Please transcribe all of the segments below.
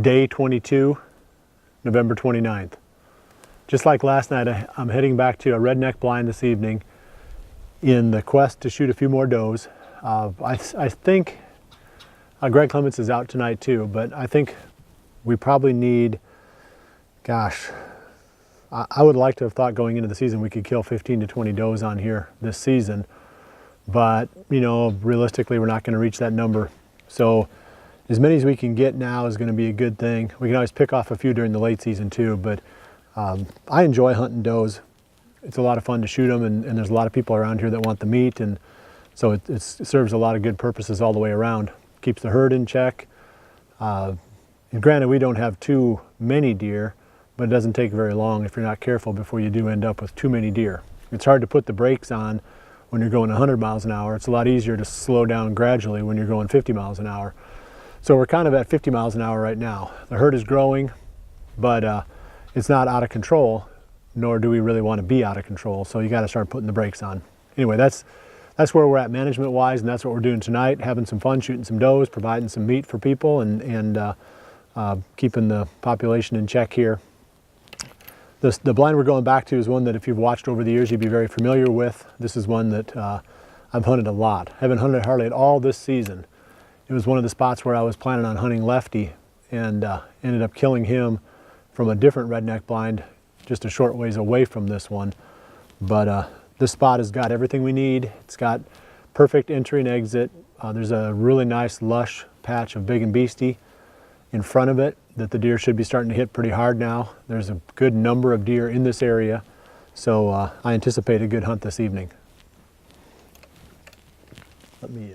Day 22, November 29th. Just like last night, I'm heading back to a redneck blind this evening in the quest to shoot a few more does. I think Greg Clements is out tonight too, but I think we probably need, gosh, I would like to have thought going into the season we could kill 15 to 20 does on here this season, but you know, realistically we're not going to reach that number. So as many as we can get now is going to be a good thing. We can always pick off a few during the late season too, but I enjoy hunting does. It's a lot of fun to shoot them, and there's a lot of people around here that want the meat, and so it serves a lot of good purposes all the way around. Keeps the herd in check. And granted, we don't have too many deer, but it doesn't take very long if you're not careful before you do end up with too many deer. It's hard to put the brakes on when you're going 100 miles an hour. It's a lot easier to slow down gradually when you're going 50 miles an hour. So we're kind of at 50 miles an hour right now. The herd is growing, but it's not out of control, nor do we really want to be out of control. So you got to start putting the brakes on. Anyway, that's where we're at management-wise, and that's what we're doing tonight, having some fun shooting some does, providing some meat for people, and keeping the population in check here. The blind we're going back to is one that if you've watched over the years, you'd be very familiar with. This is one that I've hunted a lot. I haven't hunted hardly at all this season. It was one of the spots where I was planning on hunting Lefty, and ended up killing him from a different redneck blind just a short ways away from this one. But this spot has got everything we need. It's got perfect entry and exit. There's a really nice lush patch of Big N Beasty in front of it that the deer should be starting to hit pretty hard now. There's a good number of deer in this area, so I anticipate a good hunt this evening. Let me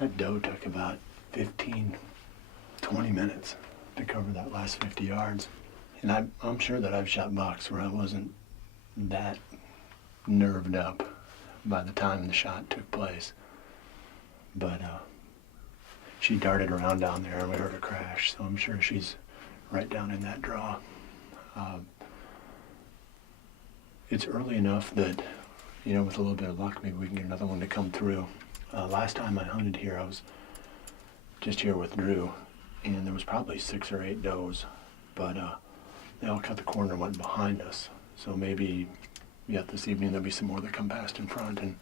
That doe took about 15, 20 minutes to cover that last 50 yards. And I'm sure that I've shot bucks where I wasn't that nerved up by the time the shot took place. But she darted around down there and we heard her crash, so I'm sure she's right down in that draw. It's early enough that, you know, with a little bit of luck, maybe we can get another one to come through. Last time I hunted here, I was just here with Drew, and there was probably 6 or 8 does, but they all cut the corner and went behind us. So maybe yet this evening there'll be some more that come past in front, and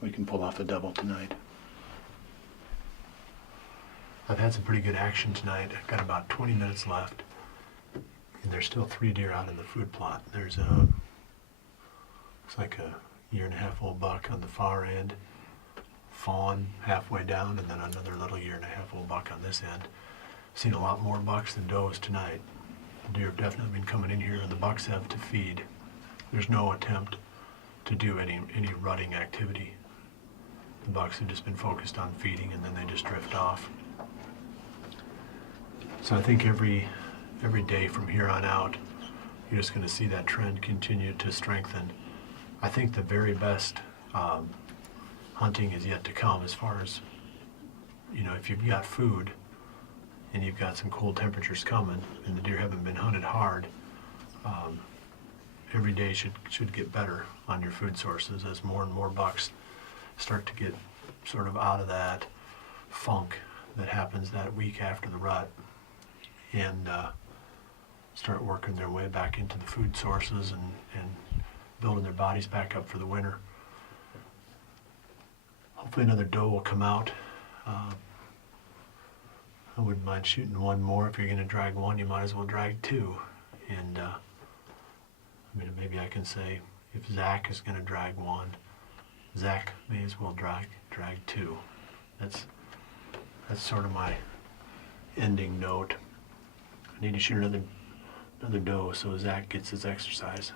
we can pull off a double tonight. I've had some pretty good action tonight. I've got about 20 minutes left, and there's still 3 deer out in the food plot. There's looks like a 1.5-year-old buck on the far end, fawn halfway down, and then another little 1.5-year-old buck on this end. Seen a lot more bucks than does tonight. The deer have definitely been coming in here, and the bucks have to feed. There's no attempt to do any rutting activity. The bucks have just been focused on feeding, and then they just drift off. So I think every day from here on out, you're just going to see that trend continue to strengthen. I think the very best hunting is yet to come, as far as, you know, if you've got food and you've got some cold temperatures coming and the deer haven't been hunted hard, every day should get better on your food sources as more and more bucks start to get sort of out of that funk that happens that week after the rut. And start working their way back into the food sources and building their bodies back up for the winter. Hopefully another doe will come out. I wouldn't mind shooting one more. If you're going to drag one, you might as well drag two. And I mean, maybe I can say, if Zach is going to drag one, Zach may as well drag two. That's sort of my ending note. I need to shoot another doe so Zach gets his exercise.